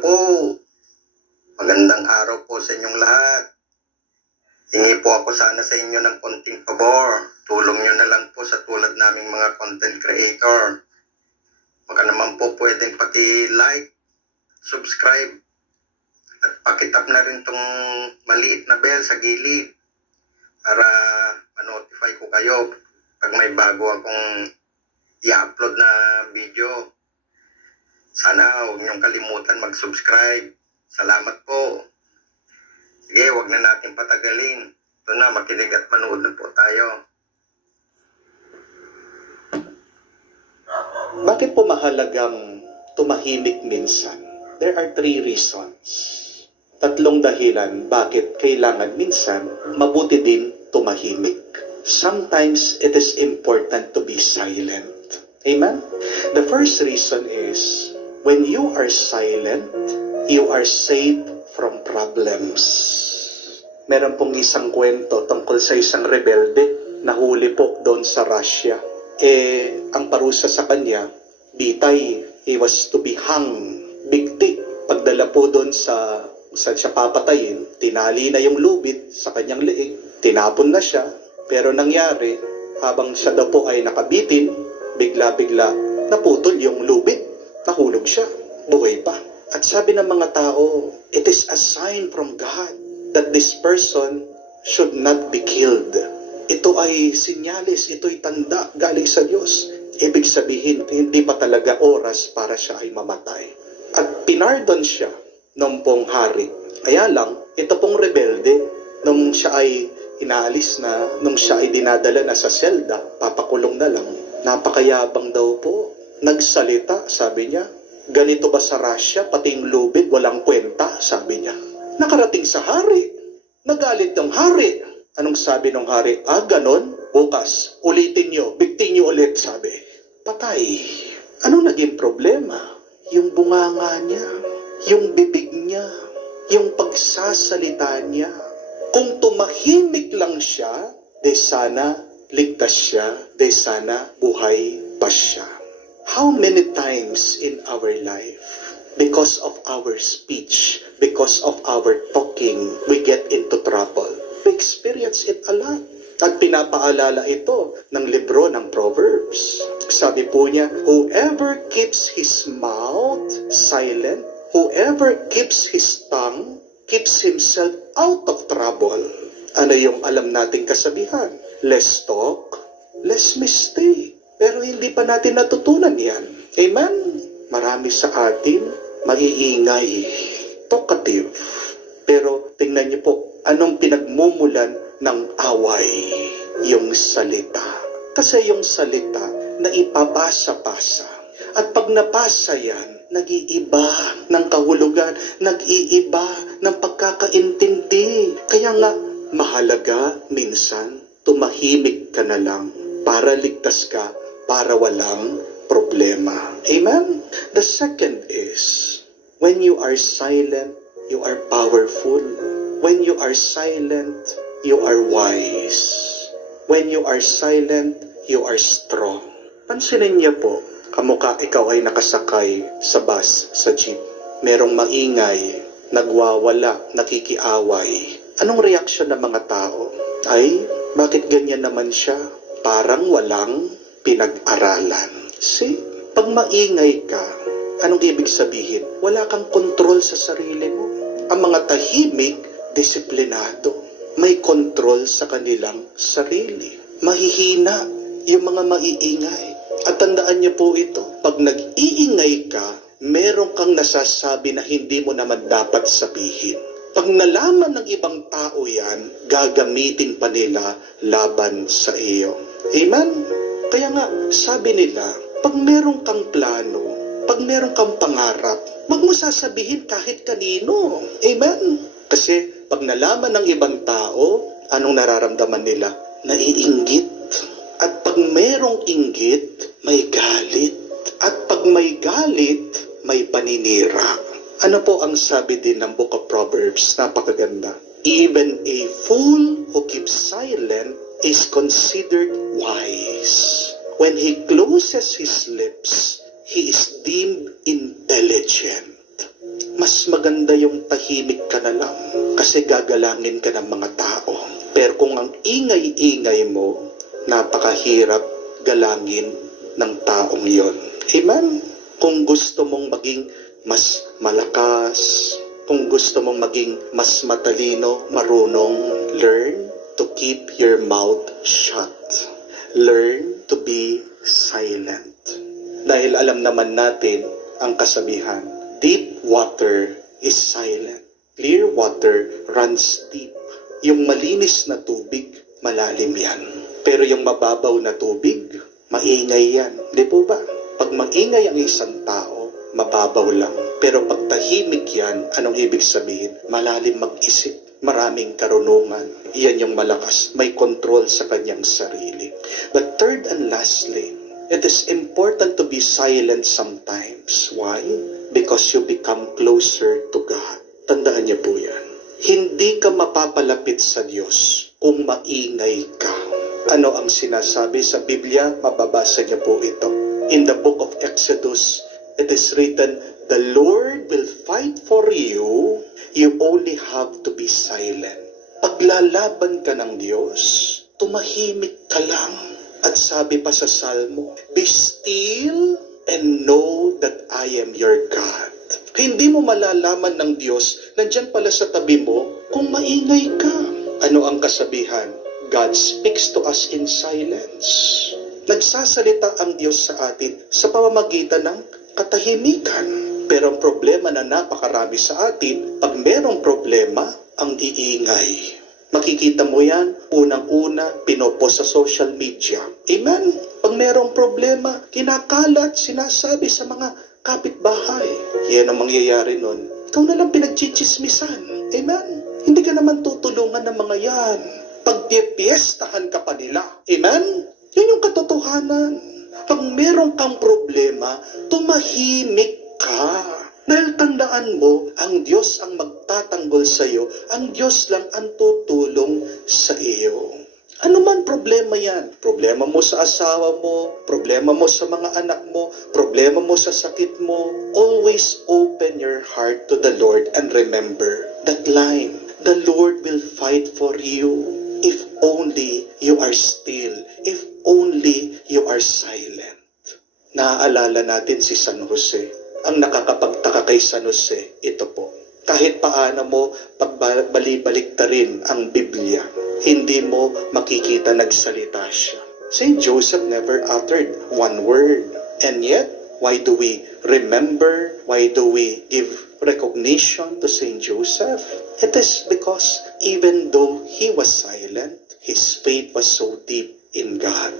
Hello po. Magandang araw po sa inyong lahat. Hingi po ako sana sa inyo ng konting pabor. Tulong nyo na lang po sa tulad naming mga content creator. Baka naman po pwedeng paki-like, subscribe, at pakitap na rin tong maliit na bell sa gilid para ma-notify ko kayo pag may bago akong i-upload na video. Sana huwag niyong kalimutan mag-subscribe. Salamat po. Sige, huwag na natin patagalin. Ito na, makinig at manood na po tayo. Bakit po mahalagang tumahimik minsan? There are 3 reasons. 3 dahilan bakit kailangan minsan mabuti din tumahimik. Sometimes it is important to be silent. Amen? The first reason is, when you are silent, you are safe from problems. Meron pong isang kwento tungkol sa isang rebelde na huli po doon sa Russia. Ang parusa sa kanya, bitay. He was to be hung, bigti. Pagdala po doon sa saan siya papatayin, tinali na yung lubid sa kanyang leeg, tinapon na siya. Pero nangyari, habang siya daw po ay nakabitin, bigla-bigla naputol yung lubid, nahulog siya, buhay pa. At sabi ng mga tao, it is a sign from God that this person should not be killed. Ito ay sinyalis, ito ay tanda galing sa Diyos. Ibig sabihin, hindi pa talaga oras para siya ay mamatay. At pinardon siya ng pong hari. Kaya lang, ito pong rebelde, nung siya ay inaalis na, nung siya ay dinadala na sa selda, papakulong na lang, napakayabang daw po. Nagsalita, sabi niya, ganito ba sa Russia, pati yung lubid, walang kwenta, sabi niya. Nakarating sa hari, nagalit ng hari. Anong sabi ng hari? Ganon, bukas, ulitin niyo, bigting niyo ulit, sabi. Patay. Ano naging problema? Yung bunganga niya, yung bibig niya, yung pagsasalita niya. Kung tumahimik lang siya, de sana ligtas siya, de sana buhay pa siya. How many times in our life, because of our speech, because of our talking, we get into trouble? We experience it a lot. At pinapaalala ito ng libro ng Proverbs. Sabi po niya, whoever keeps his mouth silent, whoever keeps his tongue, keeps himself out of trouble. Ano yung alam nating kasabihan? Less talk, less mistake. Pero hindi pa natin natutunan yan. Amen? Marami sa atin, maiingay, talkative. Pero tingnan niyo po, anong pinagmumulan ng away? Yung salita. Kasi yung salita na ipabasa-basa. At pag napasa yan, nag-iiba ng kahulugan, nag-iiba ng pagkakaintindi. Kaya nga, mahalaga minsan, tumahimik ka na lang para ligtas ka, para walang problema. Amen? The second is, when you are silent, you are powerful. When you are silent, you are wise. When you are silent, you are strong. Pansinin niyo po, kamukha ikaw ay nakasakay sa bus, sa jeep. Merong maingay, nagwawala, nakikiaway. Anong reaksyon ng mga tao? Ay, bakit ganyan naman siya? Parang walang pinag-aralan. See, pag maingay ka, anong ibig sabihin? Wala kang kontrol sa sarili mo. Ang mga tahimik, disiplinado. May kontrol sa kanilang sarili. Mahihina yung mga maiingay. At tandaan niyo po ito, pag nag-iingay ka, meron kang nasasabi na hindi mo naman dapat sabihin. Pag nalaman ng ibang tao yan, gagamitin pa nila laban sa iyo. Amen? Kaya nga, sabi nila, pag meron kang plano, pag meron kang pangarap, wag mo sasabihin kahit kanino. Amen? Kasi pag nalaman ng ibang tao, anong nararamdaman nila? Naiinggit. At pag merong inggit, may galit. At pag may galit, may paninira. Ano po ang sabi din ng Book of Proverbs? Napakaganda. Even a fool who keeps silent is considered wise. When he closes his lips, he is deemed intelligent. Mas maganda yung tahimik ka na lang kasi gagalangin ka ng mga tao. Pero kung ang ingay-ingay mo, napakahirap galangin ng taong yon. Amen? Kung gusto mong maging mas malakas, kung gusto mong maging mas matalino, marunong, learn to keep your mouth shut. Learn to be silent. Dahil alam naman natin ang kasabihan, deep water is silent. Clear water runs deep. Yung malinis na tubig, malalim yan. Pero yung mababaw na tubig, maingay yan. Di po ba? Pag maingay ang isang tao, mababaw lang. Pero pag tahimik yan, anong ibig sabihin? Malalim mag-isip, maraming karunungan. Iyan yung malakas, may control sa kanyang sarili. But third and lastly, it is important to be silent sometimes. Why? Because you become closer to God. Tandaan niyo po yan. Hindi ka mapapalapit sa Diyos kung maingay ka. Ano ang sinasabi sa Biblia? Mababasa niyo po ito. In the book of Exodus, it is written, the Lord will fight for you. You only have to be silent. Paglalaban ka ng Diyos, tumahimik ka lang. At sabi pa sa Salmo, be still and know that I am your God. Hindi mo malalaman ng Diyos, nandyan pala sa tabi mo, kung maingay ka. Ano ang kasabihan? God speaks to us in silence. Nagsasalita ang Diyos sa atin sa pamamagitan ng katahimikan. Pero ang problema na napakarami sa atin, pag merong problema, ang iingay. Makikita mo yan, unang-una, pinopost sa social media. Amen? Pag merong problema, kinakalat, sinasabi sa mga kapitbahay. Yan ang mangyayari nun. Ikaw na lang pinagchichismisan. Amen? Hindi ka naman tutulungan ng mga yan. Pagpipiestahan ka pa nila. Amen? Yan yung katotohanan. Pag meron kang problema, tumahimik ka. Dahil tandaan mo, ang Diyos ang magtatanggol sa iyo, ang Diyos lang ang tutulong sa iyo. Ano man problema yan? Problema mo sa asawa mo, problema mo sa mga anak mo, problema mo sa sakit mo. Always open your heart to the Lord and remember that line, the Lord will fight for you if only you are still, if only you are silent. Naaalala natin si San Jose. Ang nakakapagtaka kay San Jose, ito po. Kahit paano mo pagbalik-balik rin ang Biblia, hindi mo makikita nagsalita siya. Saint Joseph never uttered one word. And yet, why do we remember? Why do we give recognition to Saint Joseph? It is because even though he was silent, his faith was so deep in God.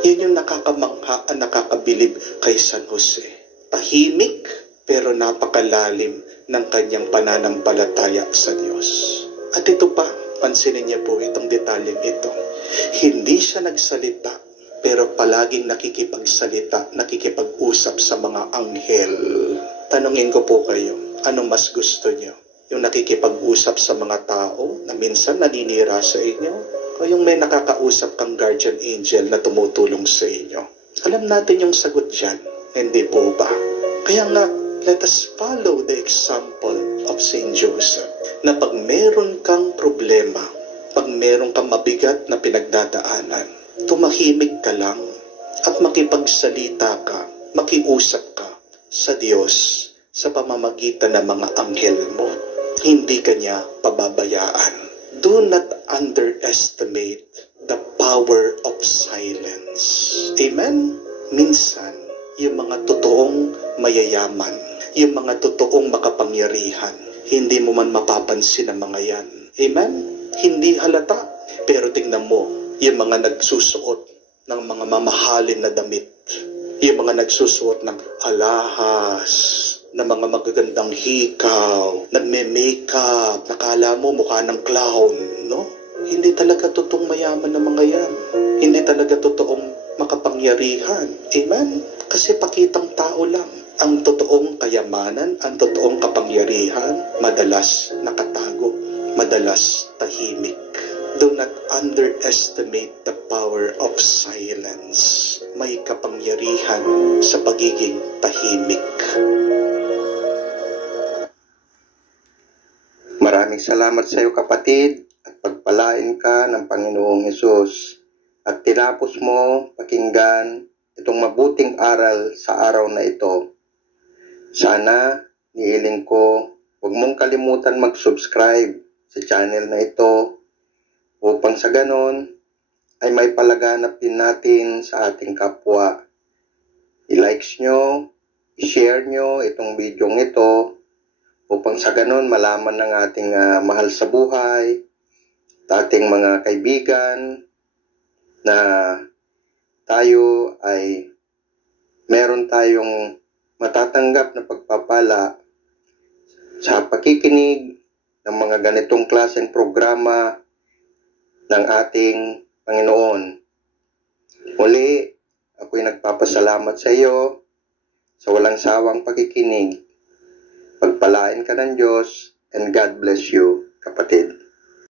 Yun yung nakakamangha at nakakabilib kay San Jose. Tahimik pero napakalalim ng kanyang pananampalataya sa Diyos. At ito pa, pansinin niya po itong detalyeng ito. Hindi siya nagsalita pero palaging nakikipagsalita, nakikipag-usap sa mga anghel. Tanungin ko po kayo, anong mas gusto niyo? Yung nakikipag-usap sa mga tao na minsan naninira sa inyo? O yung may nakakausap kang guardian angel na tumutulong sa inyo? Alam natin yung sagot dyan. Hindi po ba? Kaya nga, let us follow the example of Saint Joseph. Na pag meron kang problema, pag meron kang mabigat na pinagdadaanan, tumahimik ka lang at makipagsalita ka, makiusap ka sa Diyos sa pamamagitan ng mga anghel mo. Hindi ka niya pababayaan. Do not underestimate the power of silence. Amen? Minsan, yung mga totoong mayayaman, yung mga totoong makapangyarihan, hindi mo man mapapansin ang mga yan. Amen? Hindi halata. Pero tingnan mo, yung mga nagsusuot ng mga mamahalin na damit, yung mga nagsusuot ng alahas, na mga magagandang hikaw, nagme-makeup, nakala mo mukha ng clown, no? Hindi talaga totoong mayaman ng mga yan. Hindi talaga totoong makapangyarihan. Amen? Kasi pakitang tao lang. Ang totoong kayamanan, ang totoong kapangyarihan, madalas nakatago, madalas tahimik. Do not underestimate the power of silence. May kapangyarihan sa pagiging tahimik. salamat sa iyo kapatid at pagpalain ka ng Panginoong Hesus at tinapos mo pakinggan itong mabuting aral sa araw na ito. Sana nihiling ko huwag mong kalimutan mag-subscribe sa channel na ito upang sa ganon ay may palaganap din natin sa ating kapwa. I-likes nyo, i-share nyo itong video ito upang sa ganon malaman ng ating mahal sa buhay, ating mga kaibigan na tayo ay meron tayong matatanggap na pagpapala sa pakikinig ng mga ganitong klaseng programa ng ating Panginoon. Muli, ako'y nagpapasalamat sa iyo sa walang sawang pakikinig. Pagpalain ka ng Diyos and God bless you, kapatid.